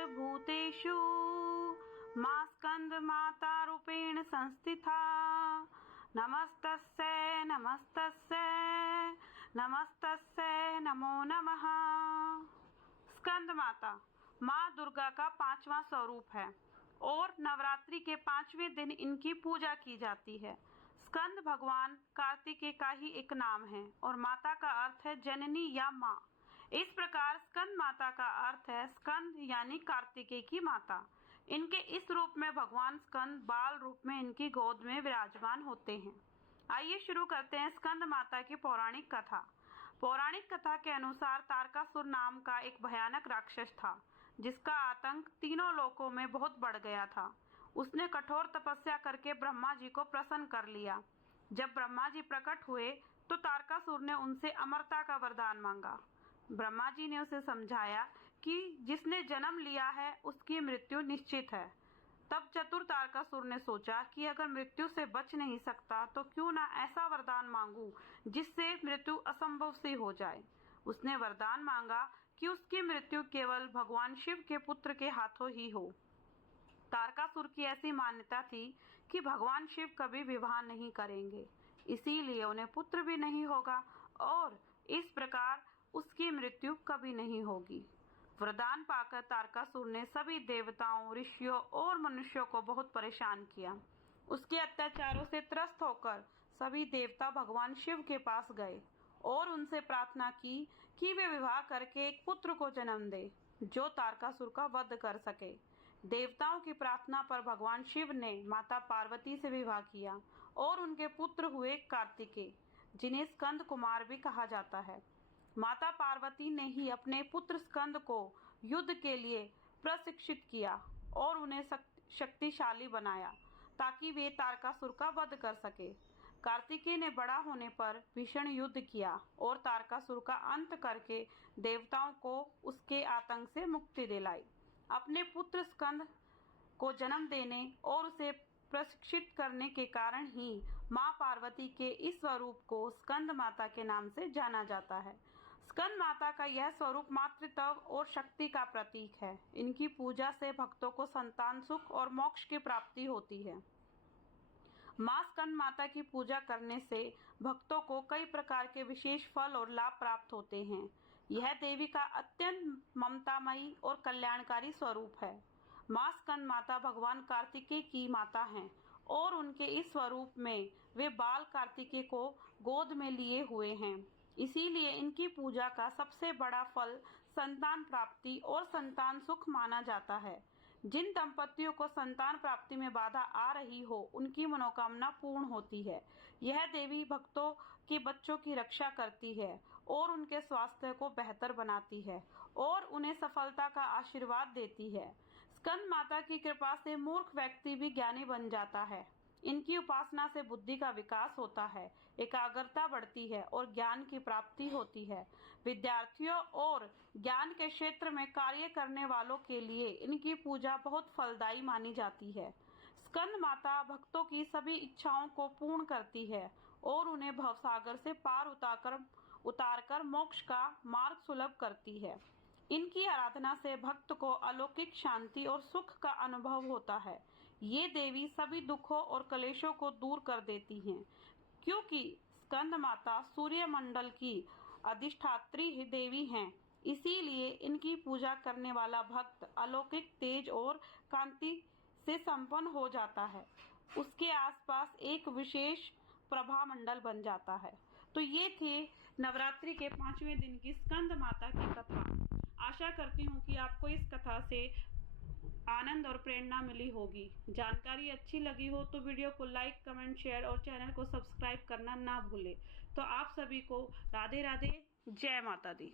सर्वभूतेषु मा स्कंदमाता रूपेण संस्थिता। नमस्तस्यै नमस्तस्यै नमस्तस्यै नमो नमः। स्कंद माता माँ दुर्गा का 5वां स्वरूप है और नवरात्रि के 5वें दिन इनकी पूजा की जाती है। स्कंद भगवान कार्तिकेय का ही एक नाम है और माता का अर्थ है जननी या माँ। इस प्रकार स्कंद माता का अर्थ है स्कंद यानी कार्तिकेय की माता। इनके इस रूप में भगवान स्कंद बाल रूप में इनकी गोद में विराजमान होते हैं। आइए शुरू करते हैं स्कंद माता की पौराणिक कथा। पौराणिक कथा के अनुसार तारकासुर नाम का एक भयानक राक्षस था जिसका आतंक तीनों लोकों में बहुत बढ़ गया था। उसने कठोर तपस्या करके ब्रह्मा जी को प्रसन्न कर लिया। जब ब्रह्मा जी प्रकट हुए तो तारकासुर ने उनसे अमरता का वरदान मांगा। ब्रह्मा जी ने उसे समझाया कि जिसने जन्म लिया है उसकी मृत्यु निश्चित है। तब चतुर तारकासुर ने सोचा कि अगर मृत्यु से बच नहीं सकता तो क्यों ना ऐसा वरदान मांगूं जिससे मृत्यु असंभव सी हो जाए। उसने वरदान मांगा कि उसकी मृत्यु केवल भगवान शिव के पुत्र के हाथों ही हो। तारकासुर की ऐसी मान्यता थी कि भगवान शिव कभी विवाह नहीं करेंगे, इसीलिए उन्हें पुत्र भी नहीं होगा और इस प्रकार उसकी मृत्यु कभी नहीं होगी। वरदान पाकर तारकासुर ने सभी देवताओं, ऋषियों और मनुष्यों को बहुत परेशान किया। उसके अत्याचारों से त्रस्त होकर सभी देवता भगवान शिव के पास गए और उनसे प्रार्थना की कि वे विवाह करके एक पुत्र को जन्म दे जो तारकासुर का वध कर सके। देवताओं की प्रार्थना पर भगवान शिव ने माता पार्वती से विवाह किया और उनके पुत्र हुए कार्तिकेय, जिन्हें स्कंद कुमार भी कहा जाता है। माता पार्वती ने ही अपने पुत्र स्कंद को युद्ध के लिए प्रशिक्षित किया और उन्हें शक्तिशाली बनाया ताकि वे तारकासुर का वध कर सके। कार्तिकेय ने बड़ा होने पर भीषण युद्ध किया और तारकासुर का अंत करके देवताओं को उसके आतंक से मुक्ति दिलाई। अपने पुत्र स्कंद को जन्म देने और उसे प्रशिक्षित करने के कारण ही मां पार्वती के इस स्वरूप को स्कंद माता के नाम से जाना जाता है। स्कंद माता का यह स्वरूप मातृत्व और शक्ति का प्रतीक है। इनकी पूजा से भक्तों को संतान सुख और मोक्ष की प्राप्ति होती है। मां स्कंद माता की पूजा करने से भक्तों को कई प्रकार के विशेष फल और लाभ प्राप्त होते हैं। यह देवी का अत्यंत ममतामयी और कल्याणकारी स्वरूप है। मां स्कंद माता भगवान कार्तिकेय की माता हैं और उनके इस स्वरूप में वे बाल कार्तिकेय को गोद में लिए हुए हैं। इसीलिए इनकी पूजा का सबसे बड़ा फल संतान प्राप्ति और संतान सुख माना जाता है। जिन दंपतियों को संतान प्राप्ति में बाधा आ रही हो उनकी मनोकामना पूर्ण होती है। यह देवी भक्तों के बच्चों की रक्षा करती है और उनके स्वास्थ्य को बेहतर बनाती है और उन्हें सफलता का आशीर्वाद देती है। स्कंद माता की कृपा से मूर्ख व्यक्ति भी ज्ञानी बन जाता है। इनकी उपासना से बुद्धि का विकास होता है, एकाग्रता बढ़ती है और ज्ञान की प्राप्ति होती है। विद्यार्थियों और ज्ञान के क्षेत्र में कार्य करने वालों के लिए इनकी पूजा बहुत फलदायी मानी जाती है। स्कंद माता भक्तों की सभी इच्छाओं को पूर्ण करती है और उन्हें भवसागर से पार उतारकर मोक्ष का मार्ग सुलभ करती है। इनकी आराधना से भक्त को अलौकिक शांति और सुख का अनुभव होता है। ये देवी सभी दुखों और कलेशों को दूर कर देती हैं। क्योंकि स्कंद माता सूर्य मंडल की अधिष्ठात्री देवी हैं, इसीलिए इनकी पूजा करने वाला भक्त अलौकिक तेज और कांति से संपन्न हो जाता है। उसके आसपास एक विशेष प्रभा मंडल बन जाता है। तो ये थे नवरात्रि के 5वें दिन की स्कंद माता की कथा। आशा करती हूँ कि आपको इस कथा से आनंद और प्रेरणा मिली होगी। जानकारी अच्छी लगी हो तो वीडियो को लाइक, कमेंट, शेयर और चैनल को सब्सक्राइब करना ना भूलें। तो आप सभी को राधे राधे, जय माता दी।